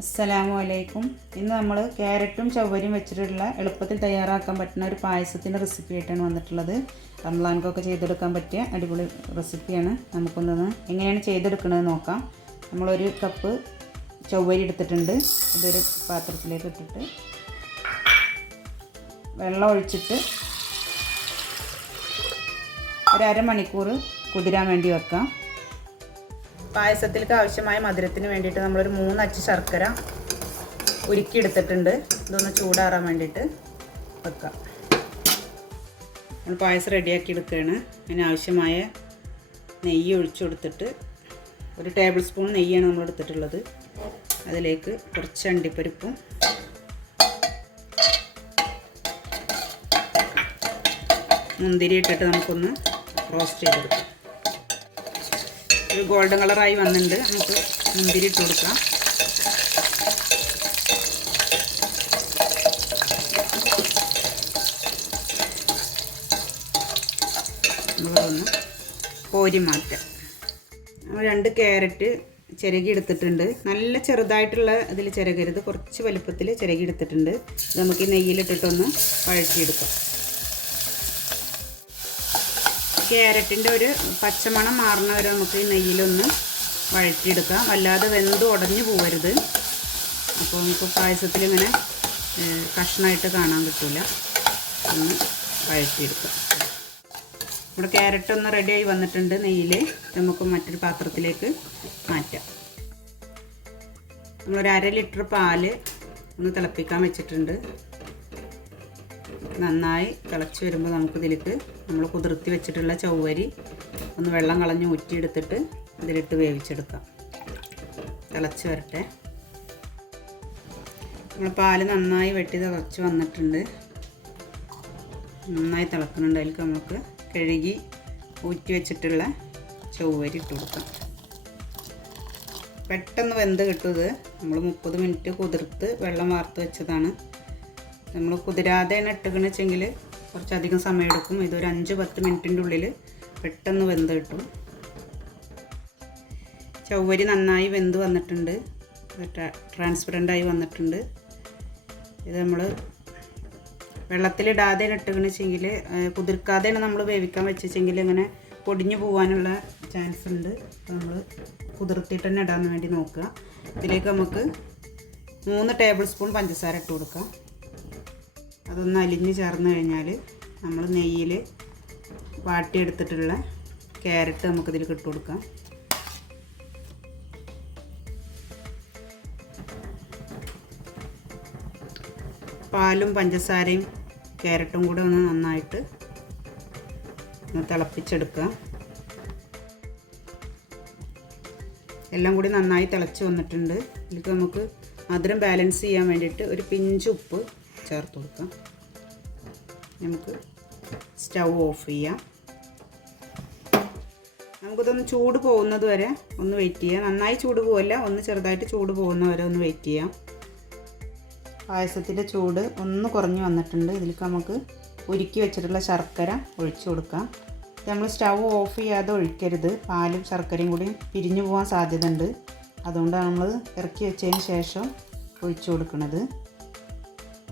അസ്സലാമു അലൈക്കും. ഇന്ന് നമ്മൾ ക്യാരറ്റും ചവ്വരിയും വെച്ചിട്ടുള്ള എളുപ്പത്തിൽ തയ്യാറാക്കാൻ പറ്റുന്ന ഒരു പായസത്തിൻ്റെ റെസിപ്പി ആയിട്ടാണ് വന്നിട്ടുള്ളത്. റംളാൻക്കൊക്കെ ചെയ്തെടുക്കാൻ പറ്റിയ അടിപൊളി റെസിപ്പിയാണ്. നമുക്കൊന്ന് എങ്ങനെയാണ് ചെയ്തെടുക്കുന്നത് നോക്കാം. നമ്മളൊരു കപ്പ് ചവ്വരി എടുത്തിട്ടുണ്ട്. ഇതൊരു പാത്രത്തിലേക്ക് ഇട്ടിട്ട് വെള്ളം ഒഴിച്ചിട്ട് ഒരു അരമണിക്കൂർ കുതിരാൻ വേണ്ടി വെക്കാം. പായസത്തിലേക്ക് ആവശ്യമായ മധുരത്തിന് വേണ്ടിയിട്ട് നമ്മളൊരു 3 അച്ച് ശർക്കര ഉരുക്കിയെടുത്തിട്ടുണ്ട്. ഇതൊന്ന് ചൂടാറാൻ വേണ്ടിയിട്ട് വെക്കാം. നമ്മൾ പായസം റെഡിയാക്കി എടുക്കുകയാണ്. അതിനാവശ്യമായ നെയ്യ് ഒഴിച്ചു കൊടുത്തിട്ട് ഒരു ടേബിൾ സ്പൂൺ നെയ്യാണ് നമ്മൾ എടുത്തിട്ടുള്ളത്. അതിലേക്ക് കുറച്ച് അണ്ടിപ്പരിപ്പും മുന്തിരി ഇട്ടിട്ട് നമുക്കൊന്ന് റോസ്റ്റ് ചെയ്തെടുക്കാം. ഒരു ഗോൾഡൻ കളറായി വന്നിട്ടുണ്ട്. നമുക്ക് മുന്തിരി ഇട്ട് കൊടുക്കാം. നമ്മളൊന്ന് കോരി മാറ്റാം. നമ്മൾ 2 ക്യാരറ്റ് ചിരകി എടുത്തിട്ടുണ്ട്. നല്ല ചെറുതായിട്ടുള്ള ഇതിൽ ചിരകരുത്, കുറച്ച് വലുപ്പത്തിൽ ചിരകി എടുത്തിട്ടുണ്ട്. ഇത് നമുക്ക് ഈ നെയ്യിലിട്ടിട്ടൊന്ന് വഴറ്റിയെടുക്കാം. ക്യാരറ്റിൻ്റെ ഒരു പച്ചമണം മാറുന്ന വരെ നമുക്ക് ഈ നെയ്യിലൊന്ന് വഴറ്റിയെടുക്കാം. വല്ലാതെ വെന്ത് ഉടഞ്ഞു പോകരുത്. അപ്പോൾ നമുക്ക് പായസത്തിൽ ഇങ്ങനെ കഷ്ണമായിട്ട് കാണാൻ കിട്ടില്ല. ഒന്ന് വഴറ്റിയെടുക്കാം. നമ്മുടെ ക്യാരറ്റ് ഒന്ന് റെഡിയായി വന്നിട്ടുണ്ട് നെയ്യിൽ. നമുക്ക് മറ്റൊരു പാത്രത്തിലേക്ക് മാറ്റാം. നമ്മളൊരു 1/2 ലിറ്റർ പാല് ഒന്ന് തിളപ്പിക്കാൻ വെച്ചിട്ടുണ്ട്. നന്നായി തിളച്ച് വരുമ്പോൾ നമുക്കിതിലേക്ക് നമ്മൾ കുതിർത്തി വെച്ചിട്ടുള്ള ചവ്വരി ഒന്ന് വെള്ളം കളഞ്ഞ് ഊറ്റിയെടുത്തിട്ട് ഇതിലിട്ട് വേവിച്ചെടുക്കാം. തിളച്ച് വരട്ടെ. നമ്മൾ പാല് നന്നായി വെട്ടി തിളച്ച് വന്നിട്ടുണ്ട്. നന്നായി തിളക്കുന്നുണ്ട്. അതിലേക്ക് നമുക്ക് കഴുകി ഊറ്റി വെച്ചിട്ടുള്ള ചവ്വരി ഇട്ട് കൊടുക്കാം. പെട്ടെന്ന് വെന്ത് കിട്ടും. ഇത് നമ്മൾ 30 മിനിറ്റ് കുതിർത്ത് വെള്ളം വാർത്ത് വെച്ചതാണ്. നമ്മൾ കുതിരാതെയാണ് ഇട്ടുകയെന്ന് വെച്ചെങ്കിൽ കുറച്ചധികം സമയം എടുക്കും. ഇതൊരു 5-10 മിനിറ്റിൻ്റെ ഉള്ളിൽ പെട്ടെന്ന് വെന്ത് കിട്ടും. ചവ്വരി നന്നായി വെന്ത് വന്നിട്ടുണ്ട്. ട്രാൻസ്പെറൻ്റായി വന്നിട്ടുണ്ട്. ഇത് നമ്മൾ വെള്ളത്തിലിടാതെയാണ് ഇട്ടുകയെന്ന് വെച്ചെങ്കിൽ, കുതിർക്കാതെയാണ് നമ്മൾ വേവിക്കാൻ വെച്ചെങ്കിൽ ഇങ്ങനെ പൊടിഞ്ഞു പോകാനുള്ള ചാൻസ് ഉണ്ട്. നമ്മൾ കുതിർത്തിട്ട് തന്നെ ഇടാൻ വേണ്ടി നോക്കുക. ഇതിലേക്ക് നമുക്ക് 3 ടേബിൾ സ്പൂൺ പഞ്ചസാര ഇട്ട് കൊടുക്കാം. അതൊന്ന് അലിഞ്ഞ് ചേർന്ന് കഴിഞ്ഞാൽ നമ്മൾ നെയ്യിൽ വാട്ടിയെടുത്തിട്ടുള്ള ക്യാരറ്റ് നമുക്കിതിൽ ഇട്ട് കൊടുക്കാം. പാലും പഞ്ചസാരയും ക്യാരറ്റും കൂടെ ഒന്ന് നന്നായിട്ട് ഒന്ന് തിളപ്പിച്ചെടുക്കുക. എല്ലാം കൂടി നന്നായി തിളച്ച് വന്നിട്ടുണ്ട്. ഇതിലേക്ക് നമുക്ക് മധുരം ബാലൻസ് ചെയ്യാൻ വേണ്ടിയിട്ട് ഒരു പിഞ്ച് ഉപ്പ് ചേർത്ത് കൊടുക്കാം. നമുക്ക് സ്റ്റൗ ഓഫ് ചെയ്യാം. നമുക്കിതൊന്ന് ചൂട് പോകുന്നത് വരെ ഒന്ന് വെയിറ്റ് ചെയ്യാം. നന്നായി ചൂട് പോവില്ല, ഒന്ന് ചെറുതായിട്ട് ചൂട് പോകുന്ന വരെ ഒന്ന് വെയിറ്റ് ചെയ്യാം. പായസത്തിൻ്റെ ചൂട് ഒന്ന് കുറഞ്ഞ് വന്നിട്ടുണ്ട്. ഇതിലേക്ക് നമുക്ക് ഉരുക്കി വെച്ചിട്ടുള്ള ശർക്കര ഒഴിച്ചു കൊടുക്കാം. നമ്മൾ സ്റ്റൗ ഓഫ് ചെയ്യാതെ ഒഴിക്കരുത്. പാലും ശർക്കരയും കൂടി പിരിഞ്ഞു പോകാൻ സാധ്യതയുണ്ട്. അതുകൊണ്ടാണ് നമ്മൾ ഇറക്കി വെച്ചതിന് ശേഷം ഒഴിച്ചു കൊടുക്കുന്നത്.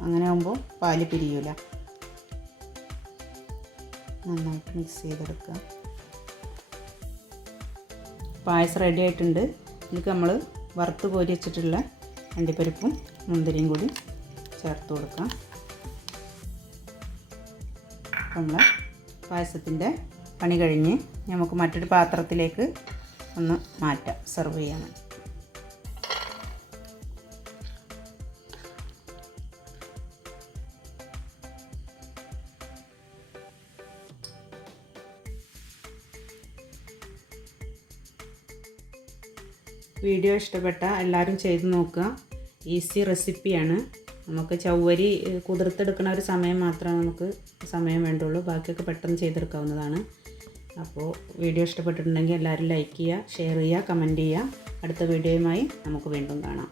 അങ്ങനെ ആകുമ്പോൾ പാല് പിരിയില്ല. നന്നായിട്ട് മിക്സ് ചെയ്തെടുക്കുക. പായസം റെഡി ആയിട്ടുണ്ട്. ഇതിലേക്ക് നമ്മൾ വറുത്ത് കോരി വെച്ചിട്ടുള്ള അണ്ടിപ്പരിപ്പും മുന്തിരിയും കൂടി ചേർത്ത് കൊടുക്കാം. നമ്മൾ പായസത്തിൻ്റെ പണി കഴിഞ്ഞ് നമുക്ക് മറ്റൊരു പാത്രത്തിലേക്ക് ഒന്ന് മാറ്റാം. സെർവ് ചെയ്യാൻ. വീഡിയോ ഇഷ്ടപ്പെട്ട എല്ലാവരും ചെയ്ത് നോക്കുക. ഈസി റെസിപ്പിയാണ്. നമുക്ക് ചവ്വരി കുതിർത്തെടുക്കുന്ന ഒരു സമയം മാത്രമേ നമുക്ക് സമയം വേണ്ടുള്ളൂ. ബാക്കിയൊക്കെ പെട്ടെന്ന് ചെയ്തെടുക്കാവുന്നതാണ്. അപ്പോൾ വീഡിയോ ഇഷ്ടപ്പെട്ടിട്ടുണ്ടെങ്കിൽ എല്ലാവരും ലൈക്ക് ചെയ്യുക, ഷെയർ ചെയ്യുക, കമൻറ്റ് ചെയ്യുക. അടുത്ത വീഡിയോയുമായി നമുക്ക് വീണ്ടും കാണാം.